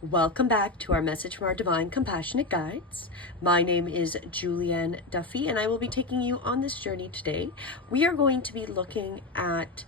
Welcome back to our message from our Divine Compassionate Guides. My name is Julianne Duffy, and I will be taking you on this journey today. We are going to be looking at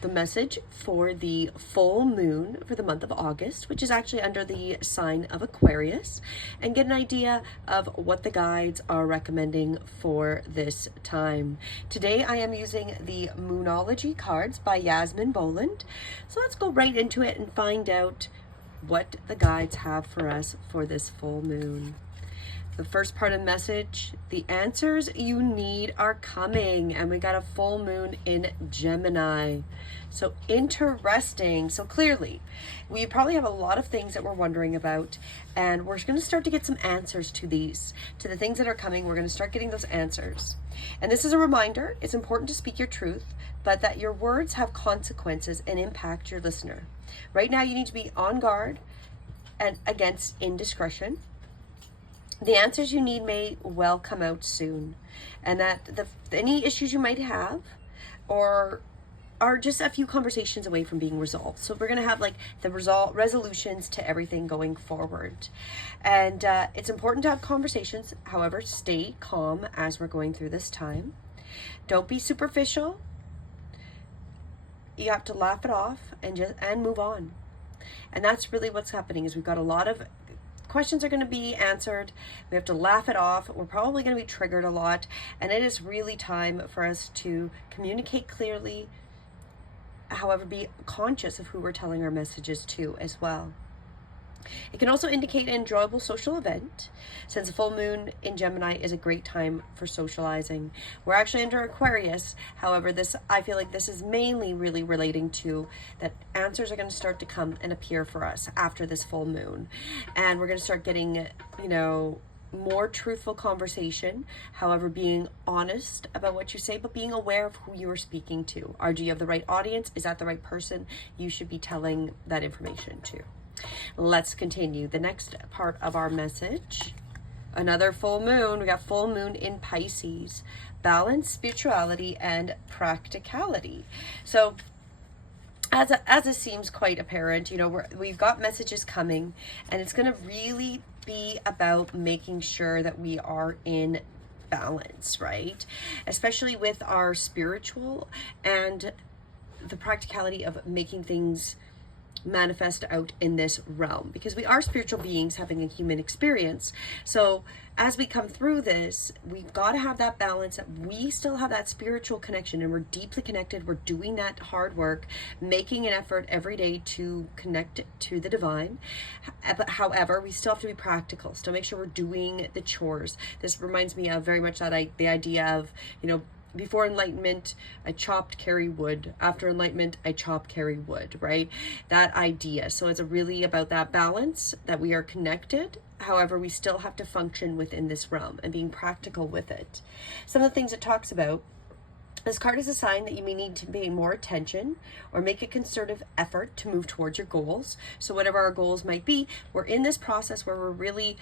the message for the full moon for the month of August, which is actually under the sign of Aquarius, and get an idea of what the guides are recommending for this time. Today I am using the Moonology cards by Yasmin Boland. So let's go right into it and find out what the guides have for us for this full moon. The first part of the message, the answers you need are coming, and we got a full moon in Gemini. So interesting. So clearly, we probably have a lot of things that we're wondering about, and we're going to start to get some answers to these, to the things that are coming. We're going to start getting those answers. And this is a reminder, it's important to speak your truth, but that your words have consequences and impact your listener. Right now, you need to be on guard and against indiscretion. The answers you need may well come out soon, and that any issues you might have or are just a few conversations away from being resolved. So we're going to have like the resolutions to everything going forward. And it's important to have conversations. However, stay calm as we're going through this time. Don't be superficial. You have to laugh it off and move on. And that's really what's happening, is we've got a lot of questions are going to be answered. We have to laugh it off. We're probably going to be triggered a lot. And it is really time for us to communicate clearly. However, be conscious of who we're telling our messages to as well. It can also indicate an enjoyable social event, since a full moon in Gemini is a great time for socializing. We're actually under Aquarius. However, I feel like this is mainly really relating to that answers are going to start to come and appear for us after this full moon. And we're going to start getting, more truthful conversation. However, being honest about what you say, but being aware of who you are speaking to. Do you have the right audience? Is that the right person you should be telling that information to? Let's continue. The next part of our message, another full moon. We got full moon in Pisces. Balance, spirituality, and practicality. So as it seems quite apparent, we've got messages coming, and it's going to really be about making sure that we are in balance, right? Especially with our spiritual and the practicality of making things manifest out in this realm, because we are spiritual beings having a human experience. So as we come through this, we've got to have that balance, that we still have that spiritual connection and we're deeply connected. We're doing that hard work, making an effort every day to connect to the divine. But however, we still have to be practical, still make sure we're doing the chores. This reminds me of very much the idea of, before enlightenment, I chopped, carry wood. After enlightenment, I chop, carry wood, right? That idea. So it's really about that balance, that we are connected. However, we still have to function within this realm and being practical with it. Some of the things it talks about, this card is a sign that you may need to pay more attention or make a concerted effort to move towards your goals. So whatever our goals might be, we're in this process where we're really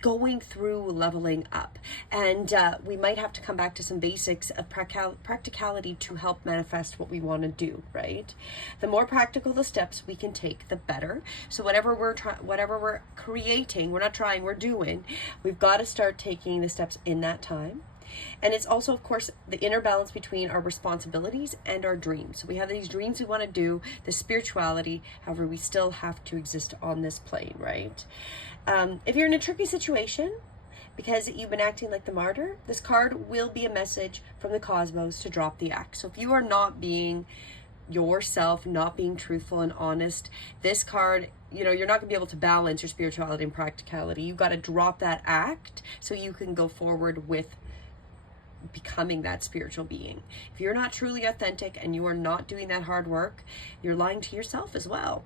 going through leveling up, and we might have to come back to some basics of practicality to help manifest what we want to do, right? The more practical the steps we can take, the better. So whatever we're creating, we're doing, we've got to start taking the steps in that time. And it's also, of course, the inner balance between our responsibilities and our dreams. So we have these dreams we want to do, the spirituality, however, we still have to exist on this plane, right? If you're in a tricky situation, because you've been acting like the martyr, this card will be a message from the cosmos to drop the act. So if you are not being yourself, not being truthful and honest, this card, you're not going to be able to balance your spirituality and practicality. You've got to drop that act so you can go forward with becoming that spiritual being. If you're not truly authentic and you are not doing that hard work, you're lying to yourself as well.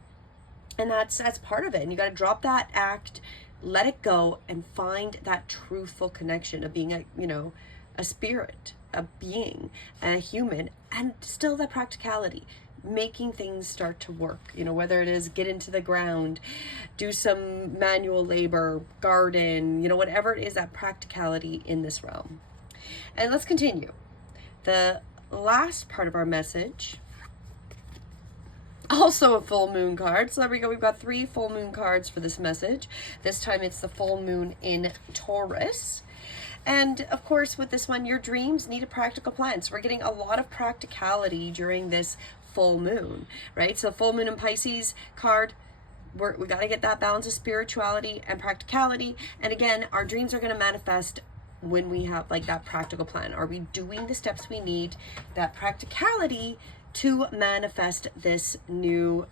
And that's part of it. And you got to drop that act, let it go, and find that truthful connection of being a spirit, a being, a human, and still that practicality, making things start to work. Whether it is get into the ground, do some manual labor, garden, whatever it is, that practicality in this realm. And let's continue. The last part of our message Also a full moon card. So there we go. We've got 3 full moon cards for this message. This time it's the full moon in Taurus. And of course, with this one, your dreams need a practical plan. So we're getting a lot of practicality during this full moon, right? So full moon in Pisces card, we got to get that balance of spirituality and practicality. And again, our dreams are going to manifest when we have like that practical plan. Are we doing the steps we need, that practicality to manifest this new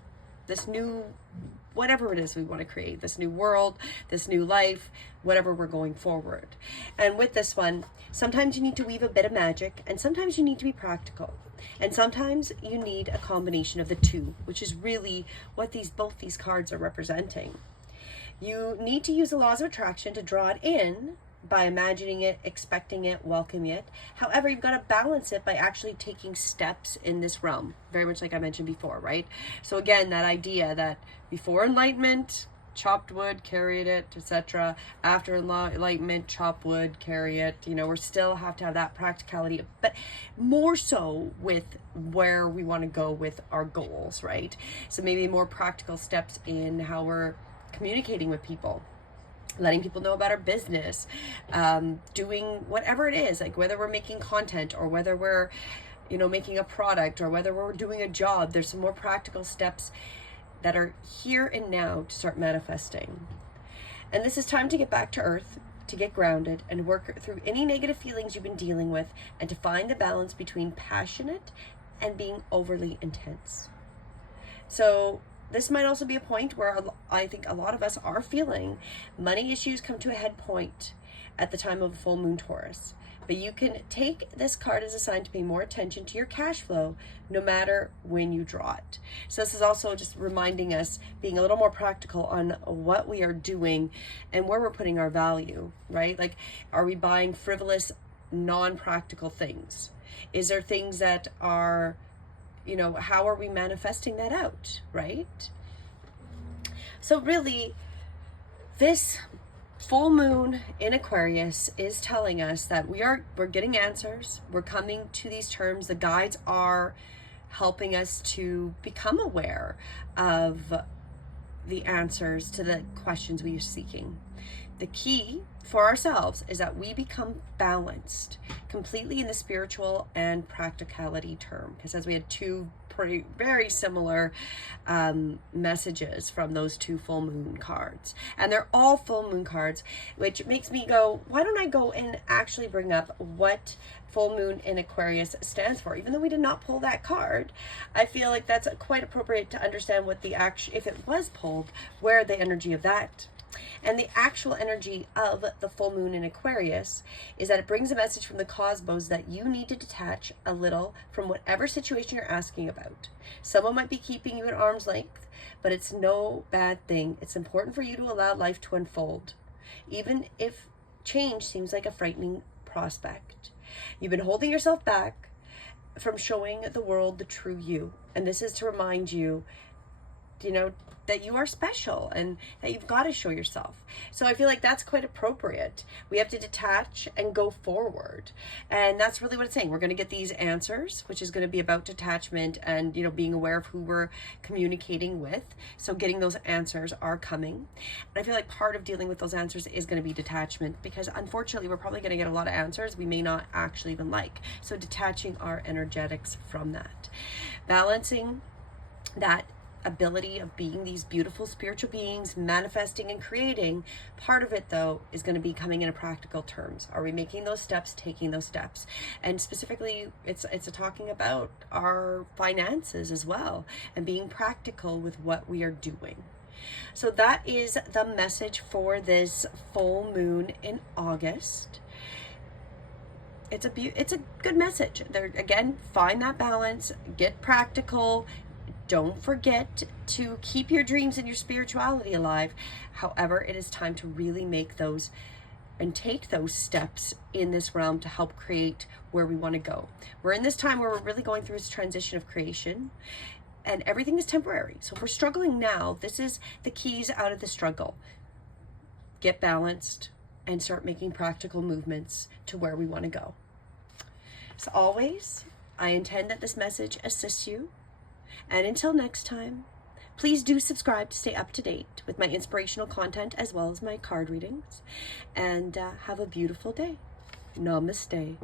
whatever it is we want to create, this new world, this new life, whatever we're going forward. And with this one, sometimes you need to weave a bit of magic, and sometimes you need to be practical, and sometimes you need a combination of the two, which is really what both these cards are representing. You need to use the laws of attraction to draw it in by imagining it, expecting it, welcoming it. However, you've got to balance it by actually taking steps in this realm, very much like I mentioned before, right? So again, that idea that before enlightenment, chopped wood, carried it, etc. After enlightenment, chop wood, carry it. You know, we still have to have that practicality, but more so with where we want to go with our goals, right? So maybe more practical steps in how we're communicating with people, letting people know about our business, doing whatever it is, like whether we're making content or whether we're, you know, making a product or whether we're doing a job. There's some more practical steps that are here and now to start manifesting. And this is time to get back to earth, to get grounded and work through any negative feelings you've been dealing with, and to find the balance between passionate and being overly intense. So this might also be a point where I think a lot of us are feeling money issues come to a head point at the time of a full moon Taurus. But you can take this card as a sign to pay more attention to your cash flow no matter when you draw it. So this is also just reminding us, being a little more practical on what we are doing and where we're putting our value, right? Like, are we buying frivolous, non-practical things? Is there things that are, you know, how are we manifesting that out, right? So really, this full moon in Aquarius is telling us that we're getting answers. We're coming to these terms. The guides are helping us to become aware of the answers to the questions we are seeking. The key for ourselves is that we become balanced completely in the spiritual and practicality term, because as we had two very similar messages from those 2 full moon cards, and they're all full moon cards, which makes me go, why don't I go and actually bring up what full moon in Aquarius stands for? Even though we did not pull that card, I feel like that's quite appropriate to understand what the if it was pulled, where the energy of that. And the actual energy of the full moon in Aquarius is that it brings a message from the cosmos that you need to detach a little from whatever situation you're asking about. Someone might be keeping you at arm's length, but it's no bad thing. It's important for you to allow life to unfold, even if change seems like a frightening prospect. You've been holding yourself back from showing the world the true you. And this is to remind you, you know, that you are special and that you've got to show yourself. So I feel like that's quite appropriate. We have to detach and go forward. And that's really what it's saying. We're going to get these answers, which is going to be about detachment and, you know, being aware of who we're communicating with. So getting those answers are coming. And I feel like part of dealing with those answers is going to be detachment, because unfortunately we're probably going to get a lot of answers we may not actually even like. So detaching our energetics from that. Balancing that ability of being these beautiful spiritual beings, manifesting and creating. Part of it, though, is going to be coming in practical terms. Are we making those steps, taking those steps? And specifically, it's talking about our finances as well, and being practical with what we are doing. So that is the message for this full moon in August. It's a good message. There again, find that balance, get practical. Don't forget to keep your dreams and your spirituality alive. However, it is time to really make those and take those steps in this realm to help create where we want to go. We're in this time where we're really going through this transition of creation, and everything is temporary. So if we're struggling now, this is the keys out of the struggle. Get balanced and start making practical movements to where we want to go. As always, I intend that this message assists you. And until next time, please do subscribe to stay up to date with my inspirational content as well as my card readings. And have a beautiful day. Namaste.